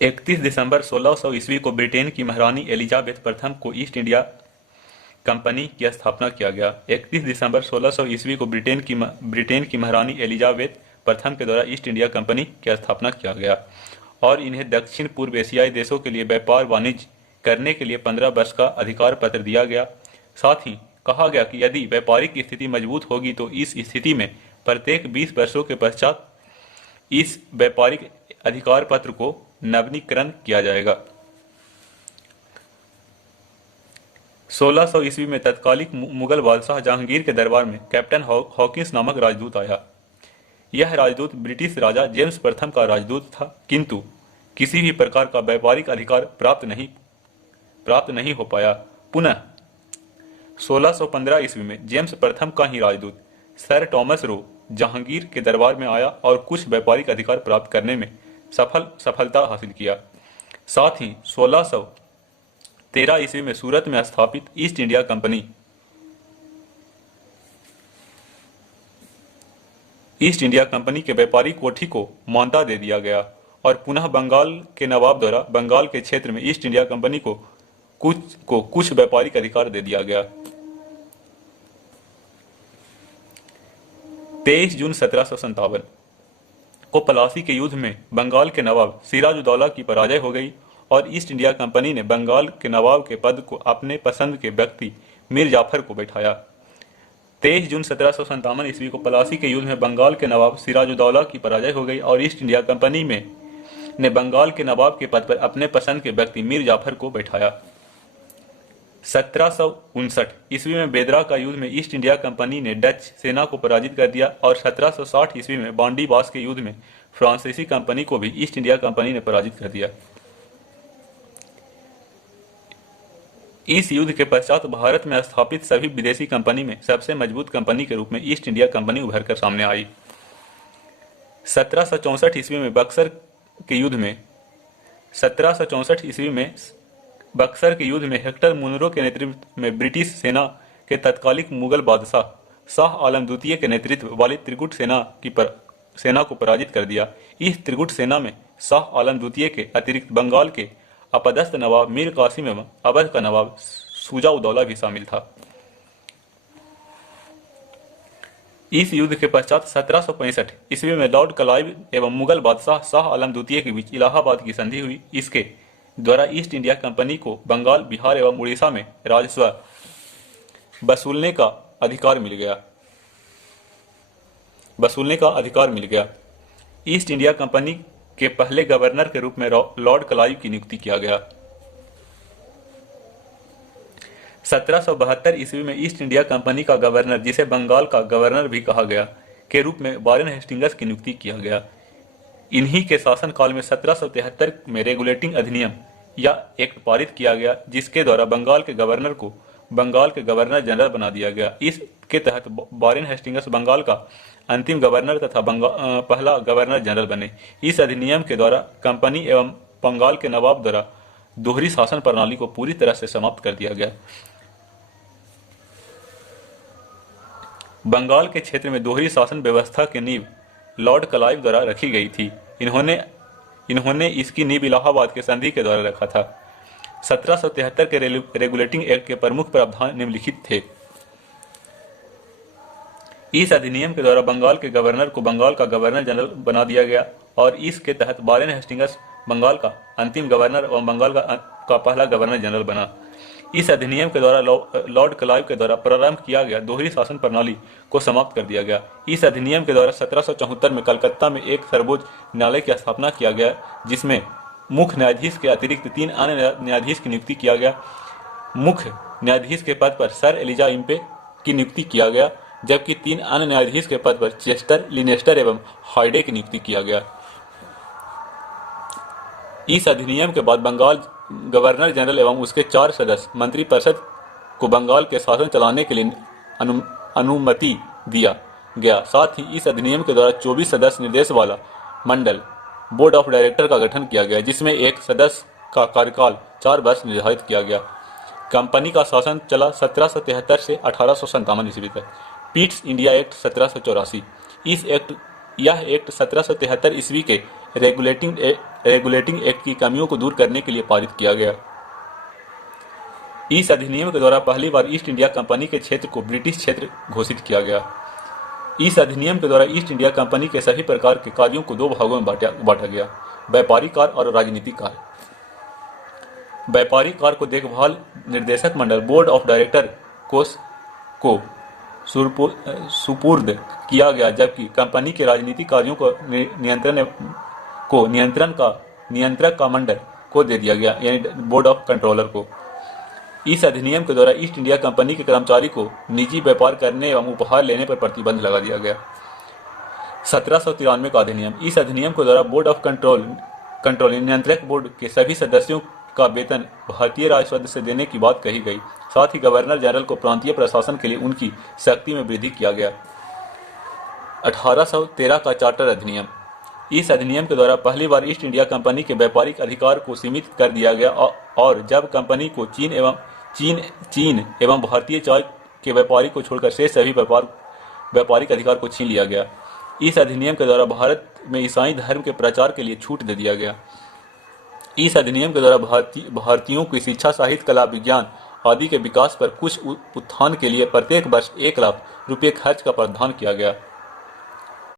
31 दिसंबर 1600 ईस्वी को ब्रिटेन की महारानी एलिजाबेथ प्रथम को ईस्ट इंडिया कंपनी की स्थापना किया गया। 31 दिसंबर 1600 ईस्वी को ब्रिटेन की महारानी एलिजाबेथ प्रथम के द्वारा ईस्ट इंडिया कंपनी की स्थापना किया गया और इन्हें दक्षिण पूर्व एशियाई देशों के लिए व्यापार वाणिज्य करने के लिए 15 वर्ष का अधिकार पत्र दिया गया। साथ ही कहा गया कि यदि व्यापारिक स्थिति मजबूत होगी तो इस स्थिति में प्रत्येक 20 वर्षों के पश्चात इस व्यापारिक अधिकार पत्र को नवीनीकरण किया जाएगा। 1600 ईस्वी में तत्कालिक मुगल बादशाह जहांगीर के दरबार में कैप्टन हॉकिंस नामक राजदूत आया। यह राजदूत ब्रिटिश राजा जेम्स प्रथम का राजदूत था, किंतु किसी भी प्रकार का व्यापारिक अधिकार प्राप्त नहीं हो पाया। पुनः 1615 ईस्वी में जेम्स प्रथम का ही राजदूत सर टॉमस रो जहांगीर के दरबार में आया और कुछ व्यापारिक अधिकार प्राप्त करने में सफलता हासिल किया। साथ ही 1613 ईस्वी में सूरत में स्थापित ईस्ट इंडिया कंपनी के व्यापारिक कोठी को मान्यता दे दिया गया और पुनः बंगाल के नवाब द्वारा बंगाल के क्षेत्र में ईस्ट इंडिया कंपनी को कुछ व्यापारिक अधिकार दे दिया गया। 23 जून 1757 को प्लासी के युद्ध में बंगाल के नवाब सिराजुद्दौला की पराजय हो गई और ईस्ट इंडिया कंपनी ने बंगाल के नवाब के पद को अपने पसंद के व्यक्ति मीर जाफर को बैठाया। 23 जून 1757 ईस्वी को प्लासी के युद्ध में बंगाल के नवाब सिराजुद्दौला की पराजय हो गई और ईस्ट इंडिया कंपनी ने बंगाल के नवाब के पद पर अपने पसंद के व्यक्ति मीर जाफर को बैठाया। 1759 ईस्वी में बेदरा का युद्ध में ईस्ट इंडिया कंपनी ने डच सेना को पराजित कर दिया और 1760 ईस्वी में बांडीबास के युद्ध में फ्रांसीसी कंपनी को भी ईस्ट इंडिया कंपनी ने पराजित कर दिया। इस युद्ध के पश्चात भारत में स्थापित सभी विदेशी कंपनी में सबसे मजबूत कंपनी के रूप में ईस्ट इंडिया कंपनी उभर कर सामने आई। 1764 ईस्वी में बक्सर के युद्ध में हेक्टर मुनरो के नेतृत्व में ब्रिटिश सेना के तत्कालिक मुगल बादशाह शाह आलम द्वितीय के नेतृत्व वाली त्रिगुट सेना को पराजित कर दिया। इस त्रिगुट सेना में शाह आलम द्वितीय के अतिरिक्त बंगाल के अपदस्थ नवाब मीर कासिम एवं अवध का नवाब शुजा-उद-दौला भी शामिल था। इस युद्ध के पश्चात 1765 ईस्वी में लॉर्ड क्लाइव एवं मुगल बादशाह शाह आलम द्वितीय के बीच इलाहाबाद की संधि हुई। इसके द्वारा ईस्ट इंडिया कंपनी को बंगाल, बिहार एवं उड़ीसा में राजस्व वसूलने का अधिकार मिल गया। ईस्ट इंडिया कंपनी के पहले गवर्नर के रूप में लॉर्ड क्लाइव की नियुक्ति किया गया। 1772 ईस्वी में ईस्ट इंडिया कंपनी का गवर्नर, जिसे बंगाल का गवर्नर भी कहा गया, के रूप में वारेन हेस्टिंग्स की नियुक्ति किया गया। इन्हीं के शासनकाल में 1773 में रेगुलेटिंग अधिनियम या एक्ट पारित किया गया, जिसके द्वारा बंगाल के गवर्नर को बंगाल के गवर्नर जनरल बना दिया गया। इसके तहत वारेन हेस्टिंग्स बंगाल का अंतिम गवर्नर तथा पहला गवर्नर जनरल बने। इस अधिनियम के द्वारा कंपनी एवं बंगाल के नवाब द्वारा दोहरी शासन प्रणाली को पूरी तरह से समाप्त कर दिया गया। बंगाल के क्षेत्र में दोहरी शासन व्यवस्था की नींव लॉर्ड क्लाइव द्वारा रखी गई थी। इन्होंने इसकी नींव इलाहाबाद के संधि के द्वारा रखा था। 1773 के रेगुलेटिंग एक्ट के प्रमुख प्रावधान निम्नलिखित थे। इस अधिनियम के द्वारा बंगाल के गवर्नर को बंगाल का गवर्नर जनरल बना दिया गया और इसके तहत वारेन हेस्टिंग्स बंगाल का अंतिम गवर्नर और बंगाल का पहला गवर्नर जनरल बना। इस अधिनियम के द्वारा लॉर्ड क्लाइव के द्वारा प्रारंभ किया गया दोहरी शासन प्रणाली को समाप्त कर दिया गया। इस अधिनियम के द्वारा 1774 में कलकत्ता में एक सर्वोच्च न्यायालय की स्थापना किया गया, जिसमें मुख्य न्यायाधीश के अतिरिक्त 3 अन्य न्यायाधीश की नियुक्ति किया गया। मुख्य न्यायाधीश के पद पर सर एलिजा इम्पे की नियुक्ति किया गया, जबकि 3 अन्य न्यायाधीश के पद पर चेस्टर, लिनेस्टर एवं हाइडे की नियुक्ति किया गया। इस अधिनियम के बाद बंगाल गवर्नर जनरल एवं उसके 4 सदस्य मंत्रिपरिषद को बंगाल के शासन चलाने के लिए अनुमति दिया गया। साथ ही इस अधिनियम के द्वारा 24 सदस्य निर्देश वाला मंडल बोर्ड ऑफ डायरेक्टर का गठन किया गया, जिसमें एक सदस्य का कार्यकाल 4 वर्ष निर्धारित किया गया। कंपनी का शासन चला 1773 से 1857 ईस्वी तक। Pitt's India act 1784। यह एक्ट 1773 ईस्वी के रेगुलेटिंग एक्ट की कमियों को दूर करने के लिए पारित किया गया। इस अधिनियम के द्वारा पहली बार ईस्ट इंडिया कंपनी के क्षेत्र को ब्रिटिश क्षेत्र घोषित किया गया। इस अधिनियम के द्वारा ईस्ट इंडिया कंपनी के सभी प्रकार के कार्यों को दो भागों में बांटा गया, व्यापारिक कार्य और राजनीतिक कार्य। व्यापारिक कार्य को देखभाल निर्देशक मंडल बोर्ड ऑफ डायरेक्टर को सुपुर्द किया गया, जबकि कंपनी के राजनीतिक कार्यों को नियंत्रक का मंडल को दे दिया गया, यानी बोर्ड ऑफ कंट्रोलर को। इस अधिनियम के द्वारा ईस्ट इंडिया कंपनी के कर्मचारी को निजी व्यापार करने एवं उपहार लेने पर प्रतिबंध लगा दिया गया। 1793 का अधिनियम। इस अधिनियम के द्वारा बोर्ड ऑफ कंट्रोल नियंत्रक बोर्ड के सभी सदस्यों का वेतन भारतीय राजस्व से देने की बात कही गई। साथ ही गवर्नर जनरल को प्रांतीय प्रशासन के लिए उनकी शक्ति में वृद्धि किया गया। 1813 का चार्टर अधिनियम। इस अधिनियम के द्वारा पहली बार ईस्ट इंडिया कंपनी के व्यापारिक अधिकार को सीमित कर दिया गया और जब कंपनी को चीन एवं भारतीय चाय के व्यापारी को छोड़कर शेष सभी व्यापारिक अधिकार को छीन लिया गया। इस अधिनियम के द्वारा भारत में ईसाई धर्म के प्रचार के लिए छूट दे दिया गया। इस अधिनियम के द्वारा भारतीयों की शिक्षा, साहित्य, कला, विज्ञान आदि के विकास पर कुछ उत्थान के लिए प्रत्येक वर्ष 1 लाख रुपये खर्च का प्रावधान किया गया।